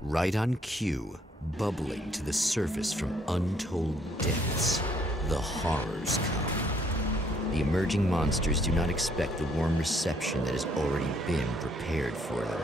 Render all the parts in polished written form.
Right on cue, bubbling to the surface from untold depths, the horrors come. The emerging monsters do not expect the warm reception that has already been prepared for them.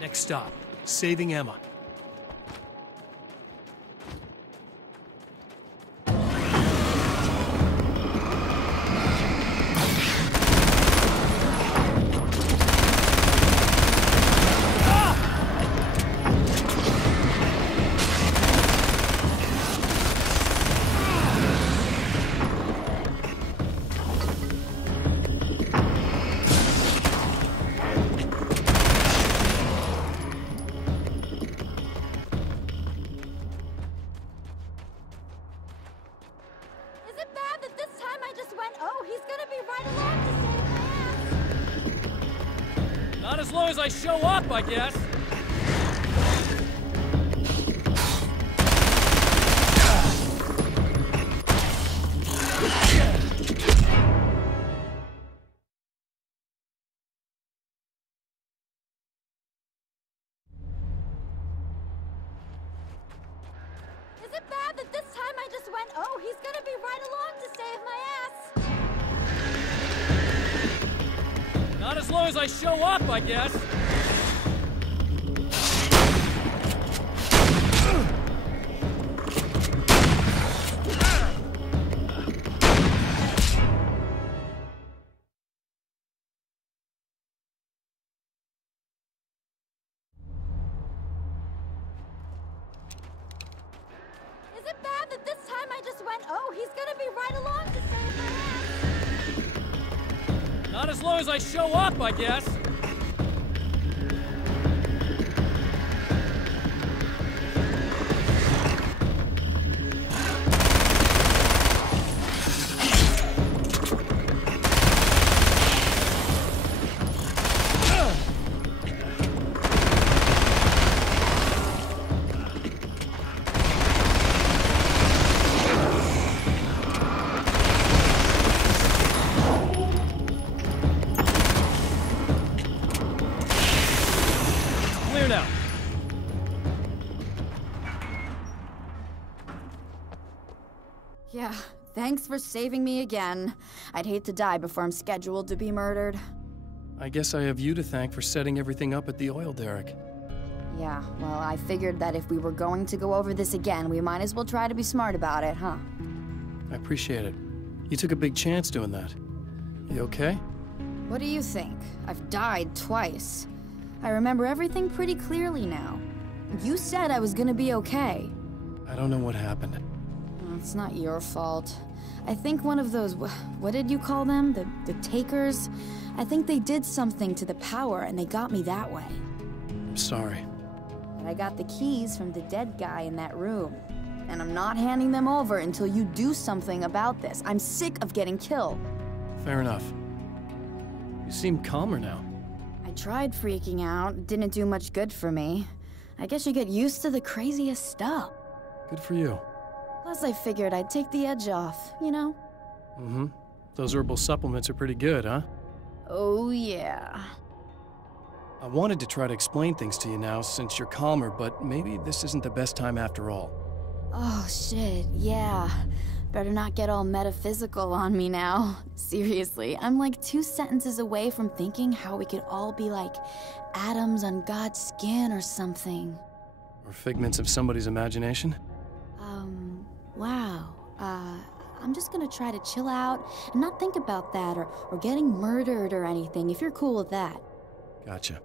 Next stop, saving Emma. Not as long as I show up, I guess. Is it bad that this time I just went, oh, he's gonna be right along to save my ass? Not as long as I show up, I guess. Is it bad that this time I just went, oh, he's gonna be right along to save my ass? Not as long as I show up, I guess. Clear now. Yeah, thanks for saving me again. I'd hate to die before I'm scheduled to be murdered. I guess I have you to thank for setting everything up at the oil derrick. Yeah, well, I figured that if we were going to go over this again, we might as well try to be smart about it, huh? I appreciate it. You took a big chance doing that. You okay? What do you think? I've died twice. I remember everything pretty clearly now. You said I was gonna be okay. I don't know what happened. It's not your fault. I think one of those, what did you call them? The takers? I think they did something to the power and they got me that way. I'm sorry. But I got the keys from the dead guy in that room. And I'm not handing them over until you do something about this. I'm sick of getting killed. Fair enough. You seem calmer now. I tried freaking out. It didn't do much good for me. I guess you get used to the craziest stuff. Good for you. Plus, I figured I'd take the edge off, you know? Mm-hmm. Those herbal supplements are pretty good, huh? Oh, yeah. I wanted to try to explain things to you now since you're calmer, but maybe this isn't the best time after all. Oh, shit, yeah. Better not get all metaphysical on me now. Seriously, I'm like 2 sentences away from thinking how we could all be like atoms on God's skin or something. Or figments of somebody's imagination? Wow. I'm just gonna try to chill out and not think about that or getting murdered or anything, if you're cool with that. Gotcha.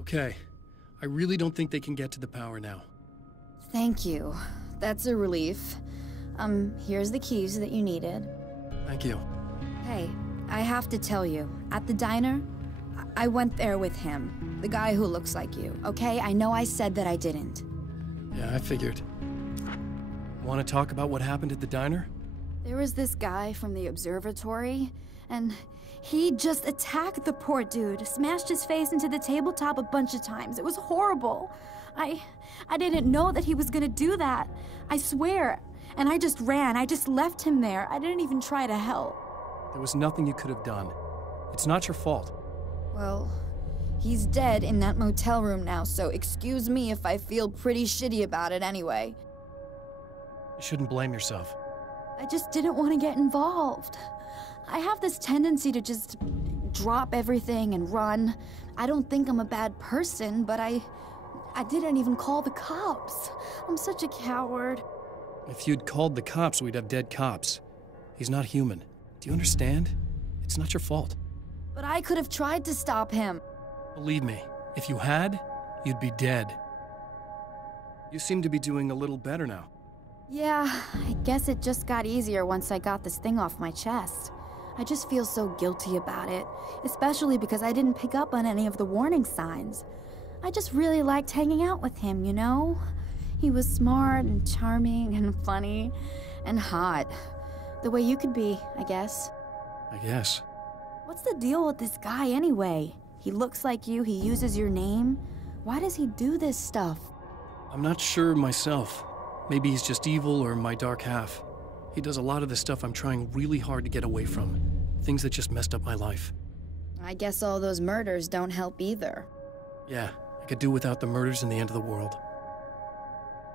Okay. I really don't think they can get to the power now. Thank you. That's a relief. Here's the keys that you needed. Thank you. Hey, I have to tell you, at the diner, I went there with him. The guy who looks like you, okay? I know I said that I didn't. Yeah, I figured. Want to talk about what happened at the diner? There was this guy from the observatory, and he just attacked the poor dude, smashed his face into the tabletop a bunch of times. It was horrible. I didn't know that he was gonna do that. I swear. And I just ran. I just left him there. I didn't even try to help. There was nothing you could have done. It's not your fault. Well, he's dead in that motel room now, so excuse me if I feel pretty shitty about it anyway. You shouldn't blame yourself. I just didn't want to get involved. I have this tendency to just drop everything and run. I don't think I'm a bad person, but I didn't even call the cops. I'm such a coward. If you'd called the cops, we'd have dead cops. He's not human. Do you understand? It's not your fault. But I could have tried to stop him. Believe me, if you had, you'd be dead. You seem to be doing a little better now. Yeah, I guess it just got easier once I got this thing off my chest. I just feel so guilty about it, especially because I didn't pick up on any of the warning signs. I just really liked hanging out with him, you know? He was smart and charming and funny and hot. The way you could be, I guess. I guess. What's the deal with this guy anyway? He looks like you, he uses your name. Why does he do this stuff? I'm not sure myself. Maybe he's just evil or my dark half. He does a lot of the stuff I'm trying really hard to get away from. Things that just messed up my life. I guess all those murders don't help either. Yeah, I could do without the murders and the end of the world.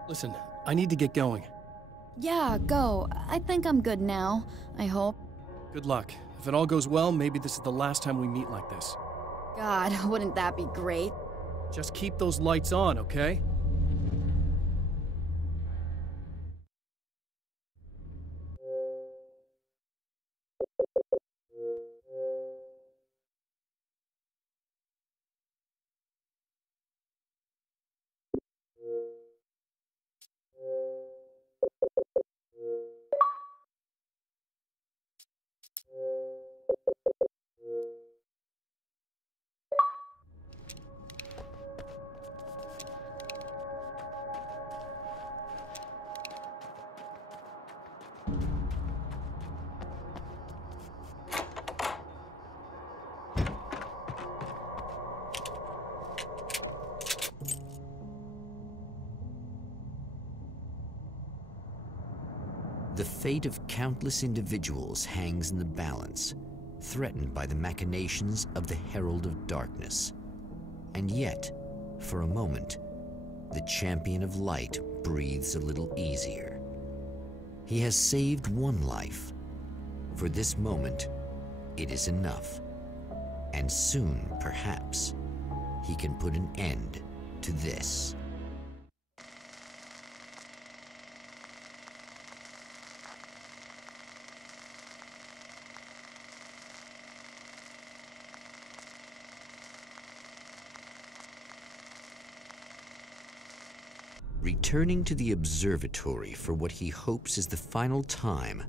Listen, I need to get going. Yeah, go. I think I'm good now. I hope. Good luck. If it all goes well, maybe this is the last time we meet like this. God, wouldn't that be great? Just keep those lights on, okay? The fate of countless individuals hangs in the balance, threatened by the machinations of the Herald of Darkness. And yet, for a moment, the Champion of Light breathes a little easier. He has saved one life. For this moment, it is enough. And soon, perhaps, he can put an end to this. Returning to the observatory for what he hopes is the final time,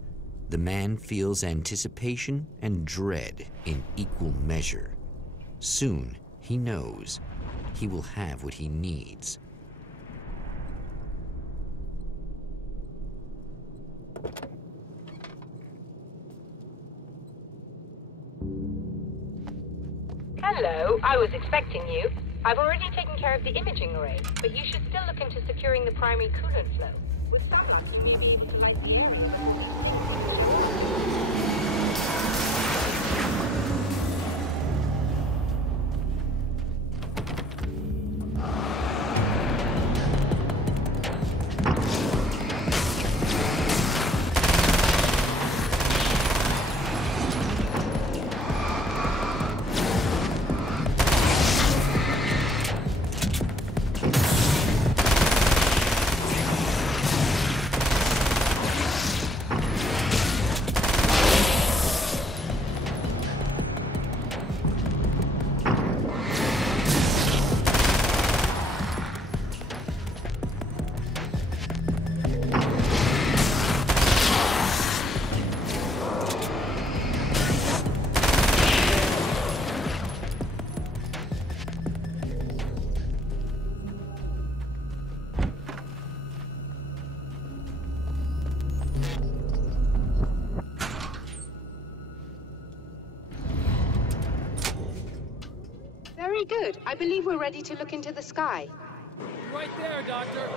the man feels anticipation and dread in equal measure. Soon, he knows, he will have what he needs. Hello, I was expecting you. I've already taken care of the imaging array, but you should still look into securing the primary coolant flow. With sunlight, you may be able to light the area. Very good. I believe we're ready to look into the sky. Right there, Doctor!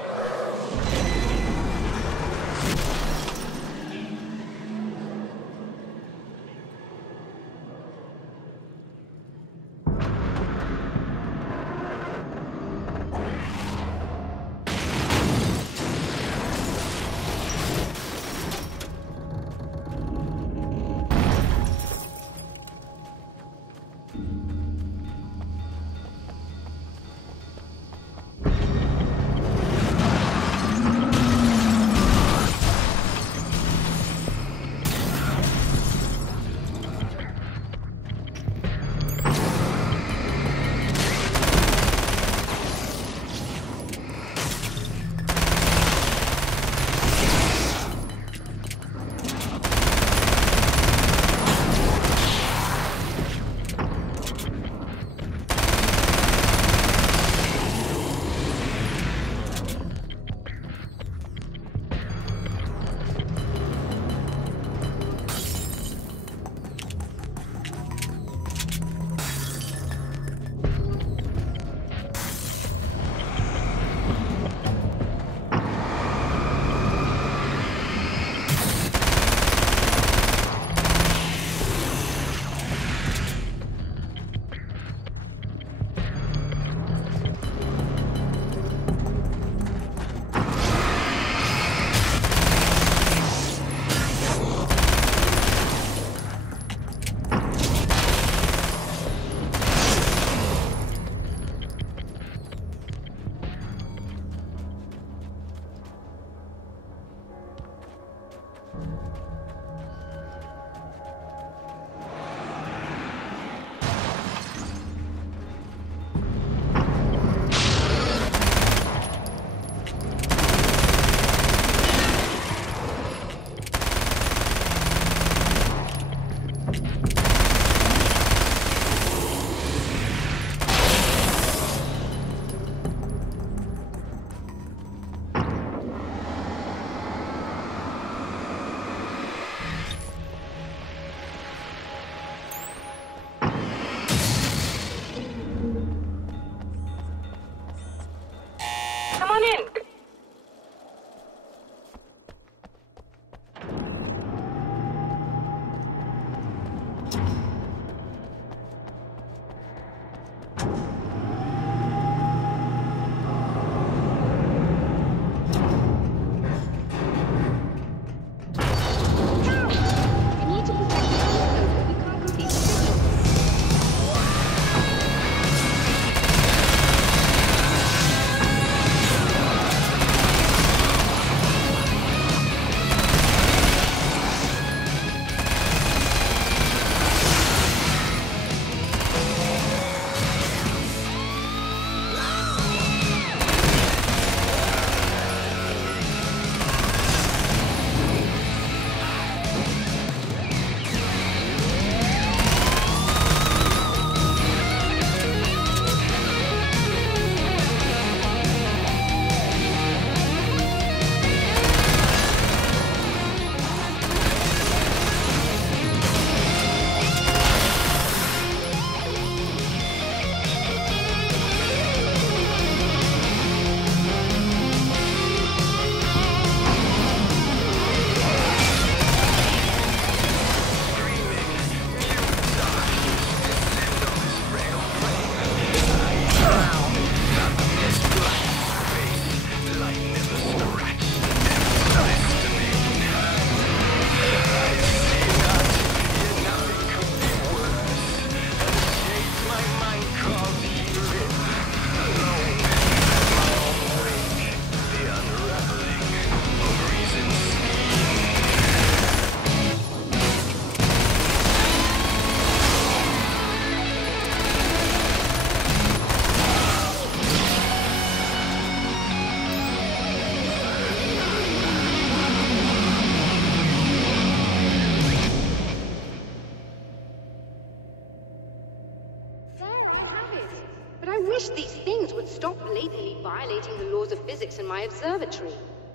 But I wish these things would stop blatantly violating the laws of physics in my observatory.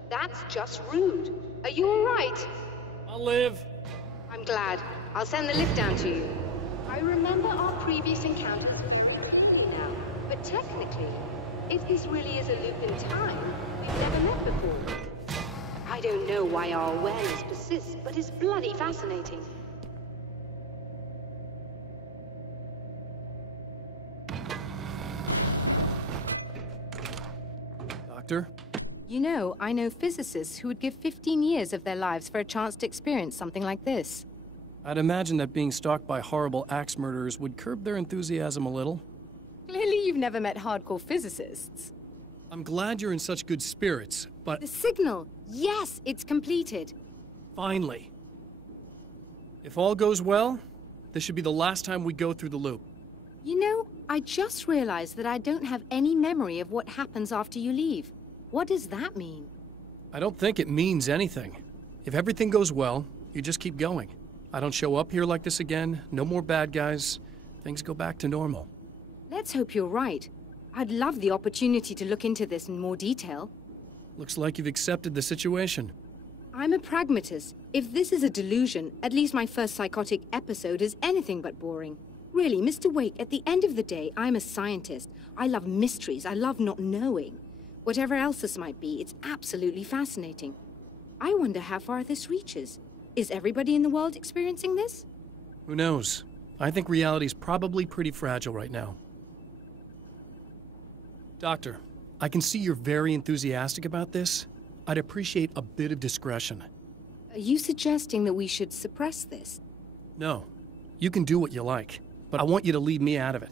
That's just rude. Are you all right? I'll live. I'm glad. I'll send the lift down to you. I remember our previous encounters very clearly now, but technically, if this really is a loop in time, we've never met before. I don't know why our awareness persists, but it's bloody fascinating. Doctor? You know, I know physicists who would give 15 years of their lives for a chance to experience something like this. I'd imagine that being stalked by horrible axe murderers would curb their enthusiasm a little. Clearly you've never met hardcore physicists. I'm glad you're in such good spirits, but The signal! Yes, it's completed. finally. If all goes well, this should be the last time we go through the loop. You know, I just realized that I don't have any memory of what happens after you leave. What does that mean? I don't think it means anything. If everything goes well, you just keep going. I don't show up here like this again, no more bad guys. Things go back to normal. Let's hope you're right. I'd love the opportunity to look into this in more detail. Looks like you've accepted the situation. I'm a pragmatist. If this is a delusion, at least my first psychotic episode is anything but boring. Really, Mr. Wake, at the end of the day, I'm a scientist. I love mysteries. I love not knowing. Whatever else this might be, it's absolutely fascinating. I wonder how far this reaches. Is everybody in the world experiencing this? Who knows? I think reality's probably pretty fragile right now. Doctor, I can see you're very enthusiastic about this. I'd appreciate a bit of discretion. Are you suggesting that we should suppress this? No, you can do what you like, but I want you to leave me out of it.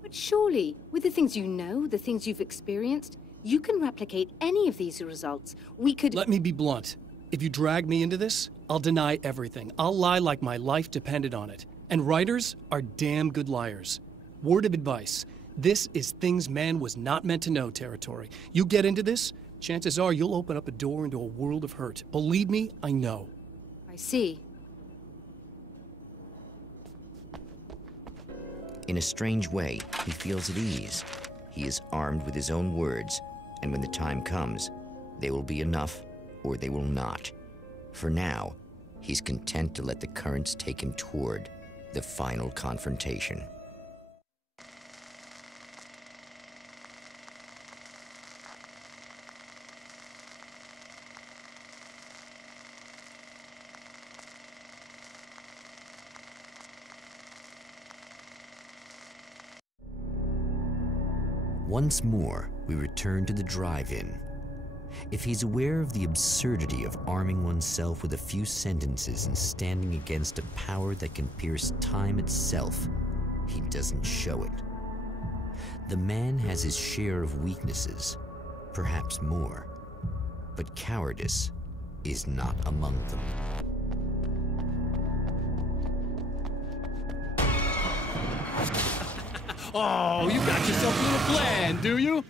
But surely, with the things you know, the things you've experienced, you can replicate any of these results. We could— Let me be blunt. If you drag me into this, I'll deny everything. I'll lie like my life depended on it. And writers are damn good liars. Word of advice. This is things man was not meant to know territory. You get into this, chances are you'll open up a door into a world of hurt. Believe me, I know. I see. In a strange way, he feels at ease. He is armed with his own words, and when the time comes, they will be enough or they will not. For now, he's content to let the currents take him toward the final confrontation. Once more, we return to the drive-in. If he's aware of the absurdity of arming oneself with a few sentences and standing against a power that can pierce time itself, he doesn't show it. The man has his share of weaknesses, perhaps more, but cowardice is not among them. Oh, you got yourself a little plan, do you?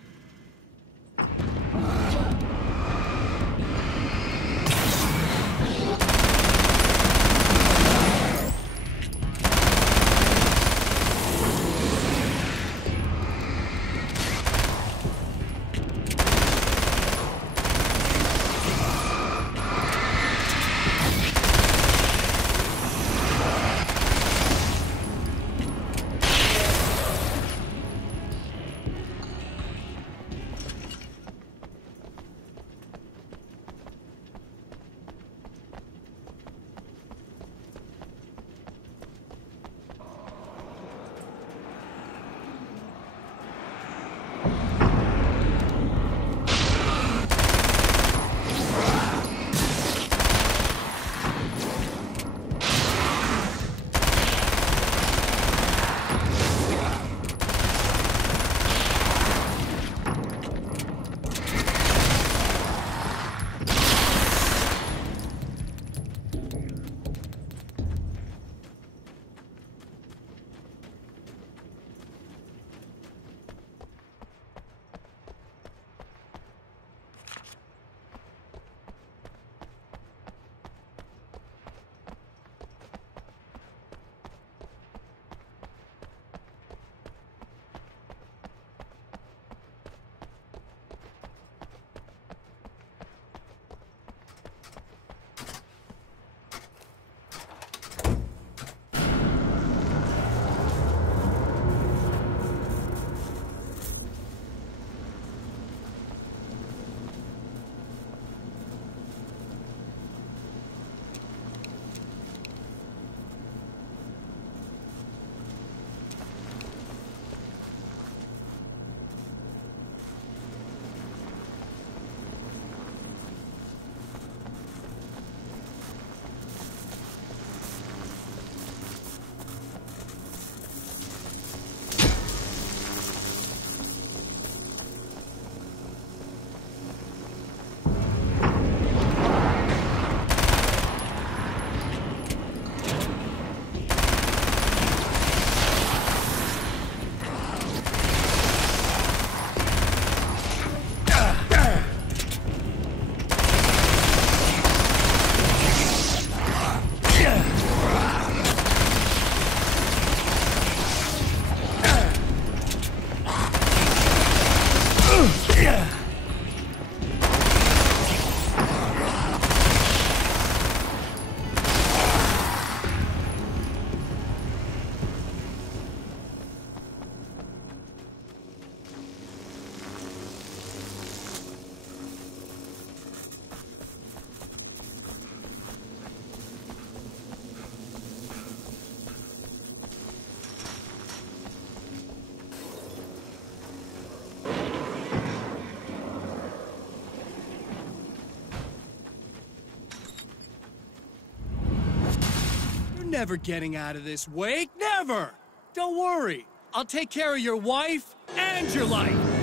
never getting out of this, Wake. Never! Don't worry. I'll take care of your wife and your life.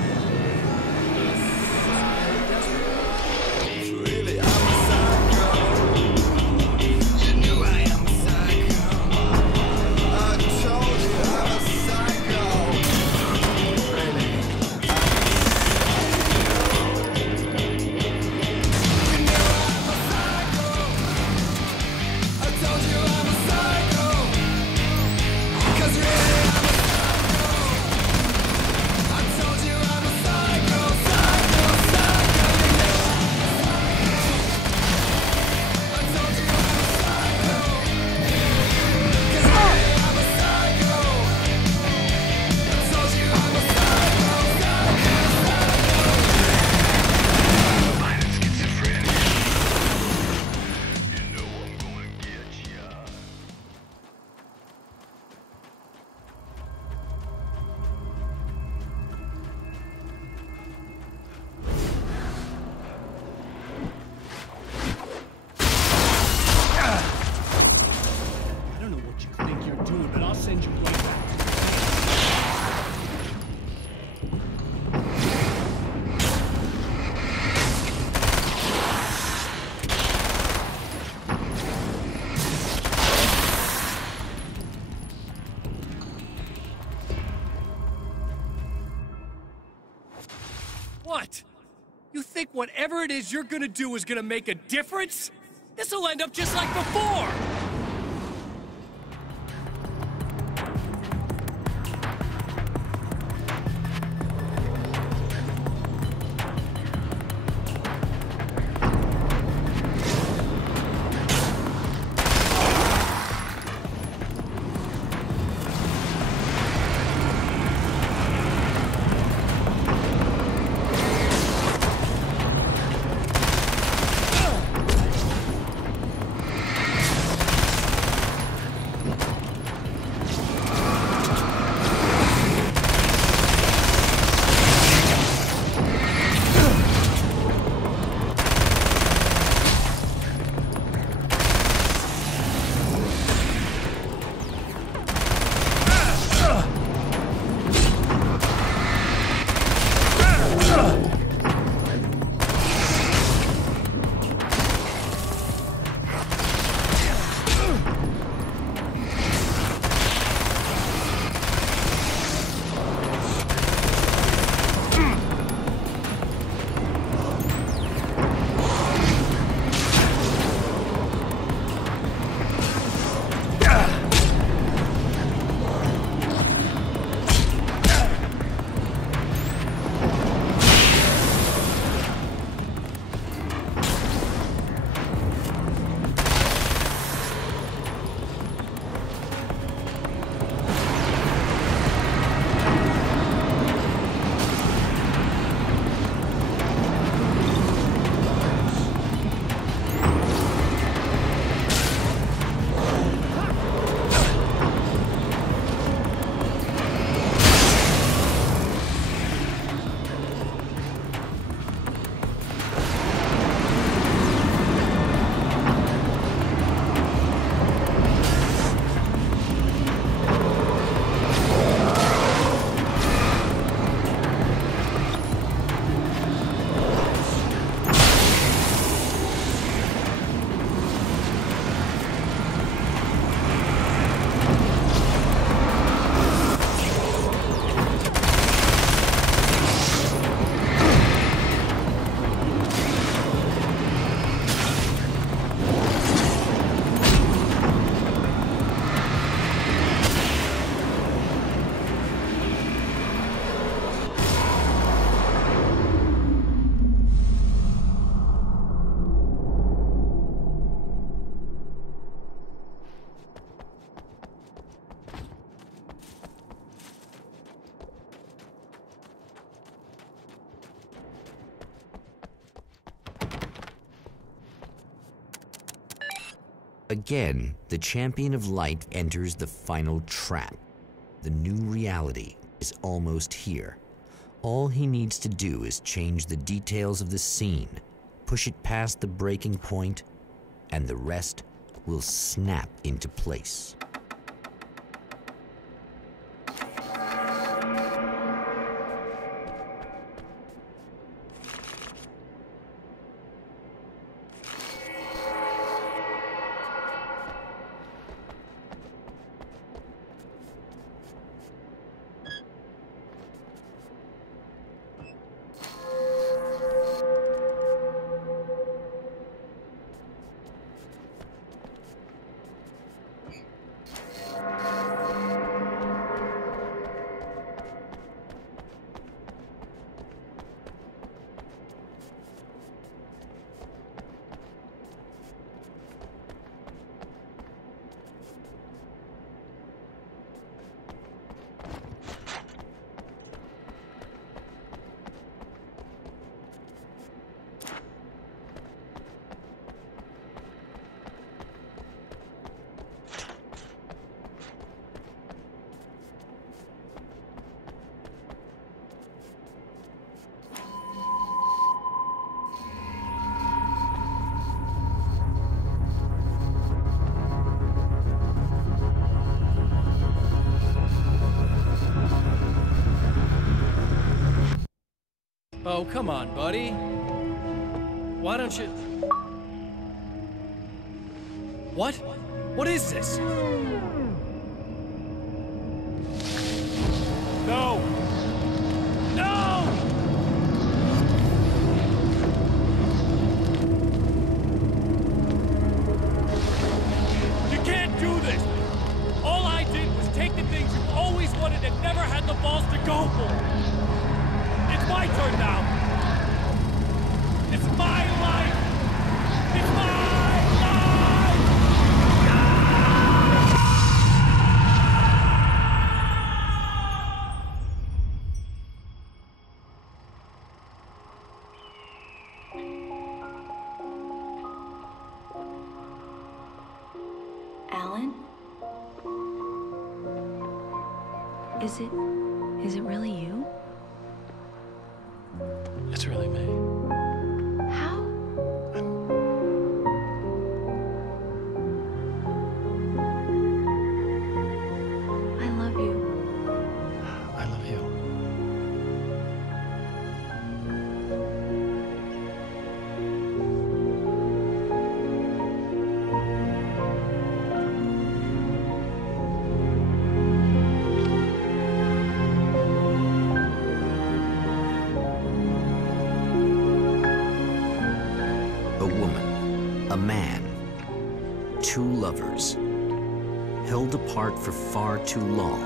What? You think whatever it is you're gonna do is gonna make a difference? This'll end up just like before! Again, the Champion of Light enters the final trap. The new reality is almost here. All he needs to do is change the details of the scene, push it past the breaking point, and the rest will snap into place. Oh, come on, buddy. Why don't you... What? What is this? No! No! You can't do this! All I did was take the things you always wanted and never had the balls to go for! It's my turn now! It's my life! It's my life! Alan? Is it really you? It's really me. How? I love you. I love you. A woman, a man, two lovers, held apart for far too long,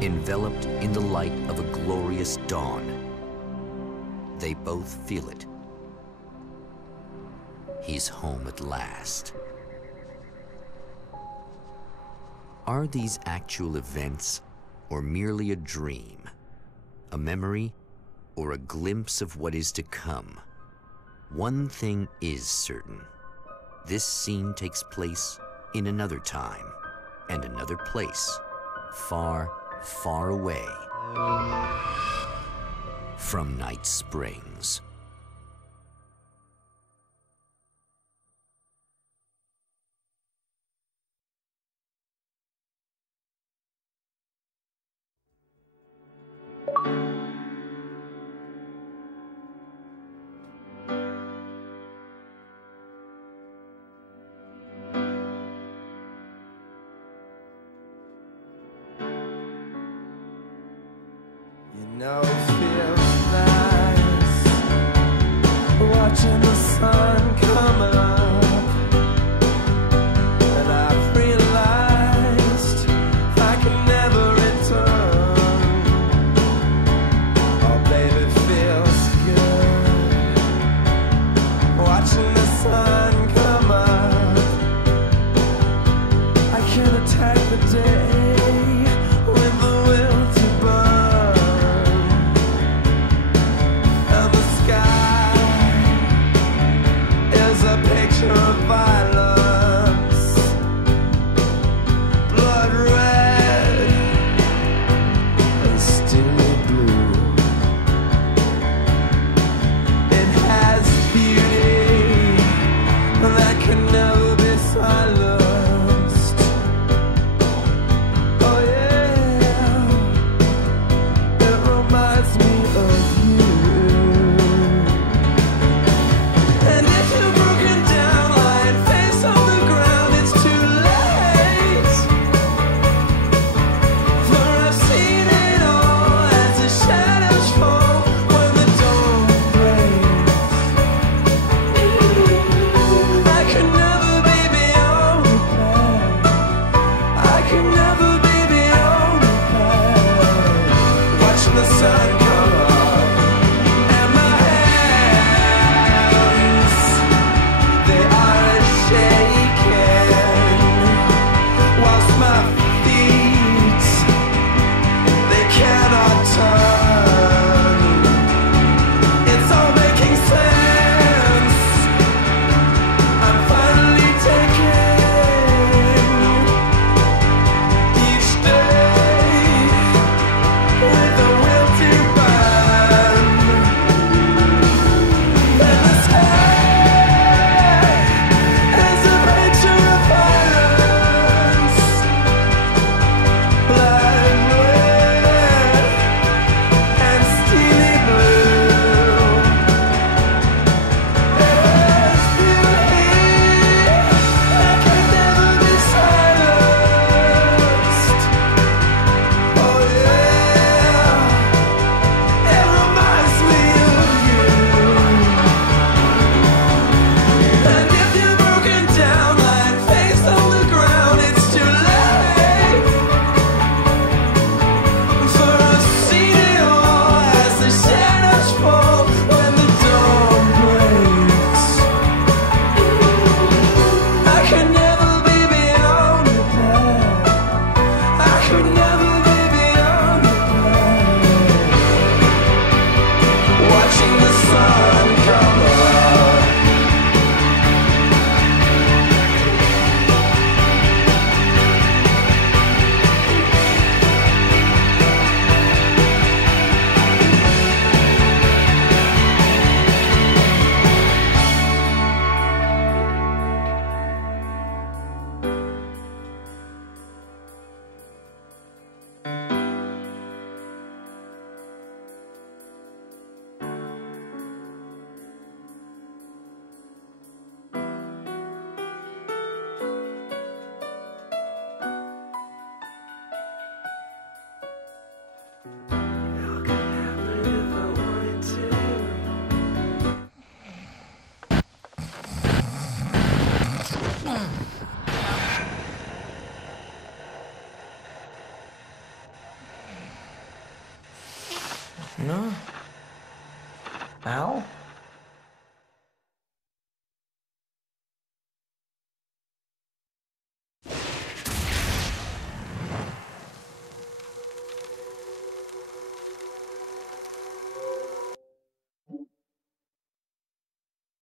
enveloped in the light of a glorious dawn. They both feel it. He's home at last. Are these actual events, or merely a dream? A memory, or a glimpse of what is to come? One thing is certain. This scene takes place in another time and another place, far, far away from Night Springs. You know it feels nice watching the sun come up, and I've realized I can never return. Oh baby, it feels good watching the sun come up. I can attack the day with the will to burn. And the sky No?